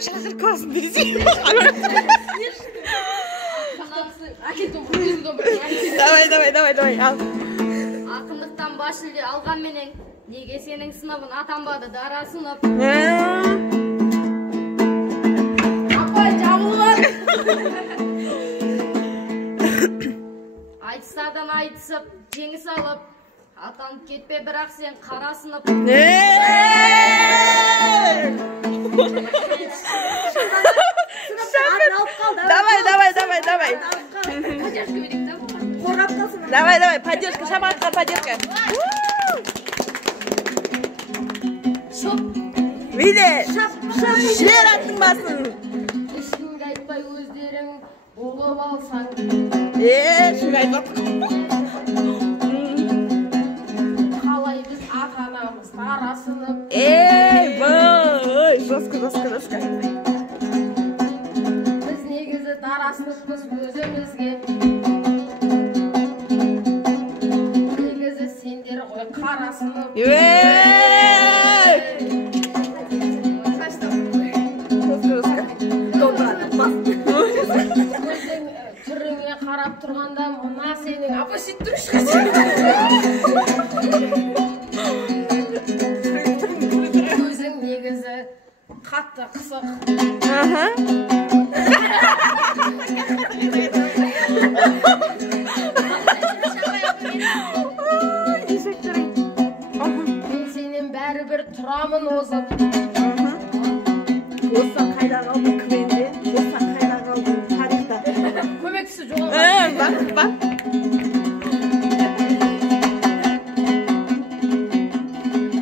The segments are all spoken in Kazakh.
Şahır kalsın diyeceğim. Давай. Al. Akınlıktan başlıca algan menen. Nege senin sınavın atanbadı dara sınıf. Apa jabılar. Айтыстардан айтысып, жеңіс алып, атанып кетпе, бірақ сен қара сынып. Давай. Давай, поддержка, шаманка, поддержка. Видишь? Жер аттың басын. Ешкімге айтпай өздерің болып алсаң. Шын айтпақ. Қалай біз ата-анамыз тарасынып. Бой, жестко. Біз негізі тарасыныппыз өзімізге. Негізі сендер ғой қарасынып. Көздің түріңе қарап тұрғанда мына сенің апа сөйтіп тұршы. Көзің негізі қатты қысық. Мен сенен бәрібір тұрамын озып. Осыдан қайда қалдың күренде? Осыдан қайда қалдың тарихта? Көмектісі жоғалған. Бak.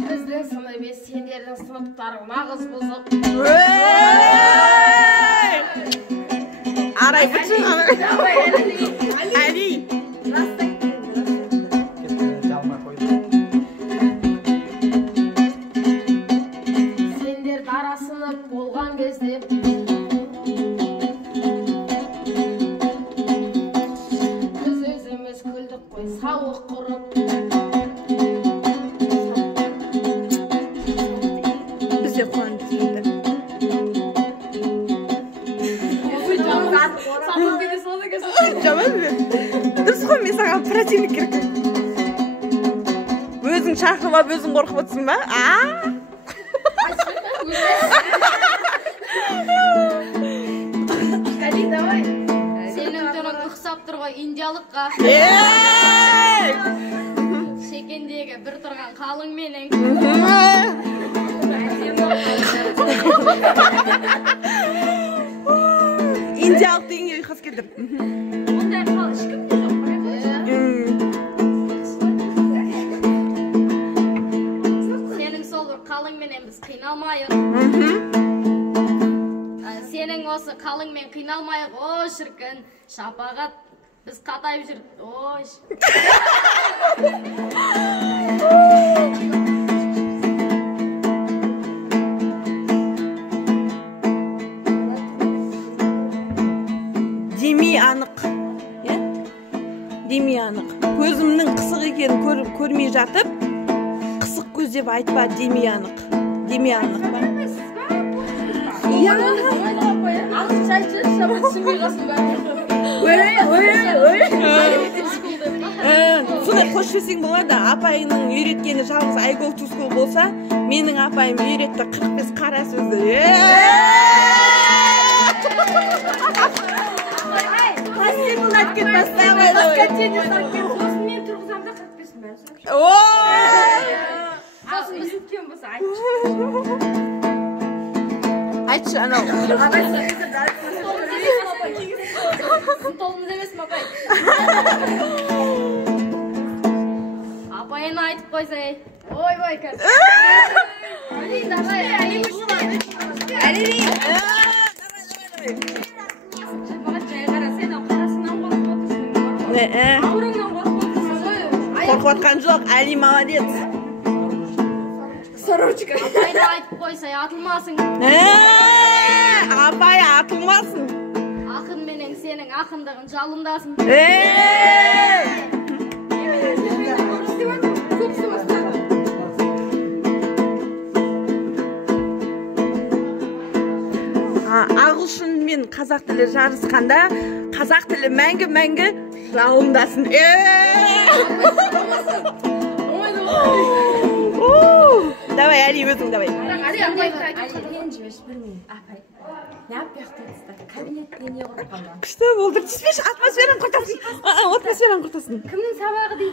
Біздің сынып емес, сендердің сыныптарың нағыз бұзық. Арай бітші Әли. Сендер дара сынып болған кезде біз өзіміз күлдік қой сауық құрып. Біз де қуандық енді. Жаман бе? Дұрыс қой, мен саған противник керек. Өзің шақырып алып, өзің қорқып отырсың ба? Сенің түрің ұқсап тұр ғой индиялыққа. Шекендегі бір тұрған қалың менің. Индиялық дегенге ұйқас келдім. Ондай қал ешкімде жоқ. Сенің сол бір қалың менен біз қиналмайық. Сенің осы қалыңмен қиналмайық. О, шіркін, шапағат. Біз қатайып жүрдік. Ой. Демей анық. Демей анық. Көзімнің қысық екенін көрмей жатып, қысық көз деп айтпа, демей анық. Демей анық ба? Сондай қош берсең болады, апайының үйреткені жалғыз айгол тускол болса, менің апайым үйретті 45 қара сөзді. Спасибо, Надька, поставай. Мен тұрғызамда 45 бәрі. Сосын біз өткен болса айтшы. Айтшы, анау. Сынтолымыз емес ма, апай? Апайына айтып қойсай. Ой, қазір. Әли, давай. Маған жай қара, сен қарасынан қорқып отырсың. Ауырыңнан қорқып отырсың ғой. Қорқып атқан жоқ, Әли молодец. Сорочка. Апайына айтып қойсай, атылмасың. Апай атылмасын. Ақын менен сенің ақындығын жалындасын. ағылшын мен қазақ тілі жарысқанда қазақ тілі мәңгі жауыңдасын. Давай, Али, өзің давай. Күшті болды. Түспеш, атмосфераны құртасың. Атмосфераны құртасың. Кімнің сабағы дейді?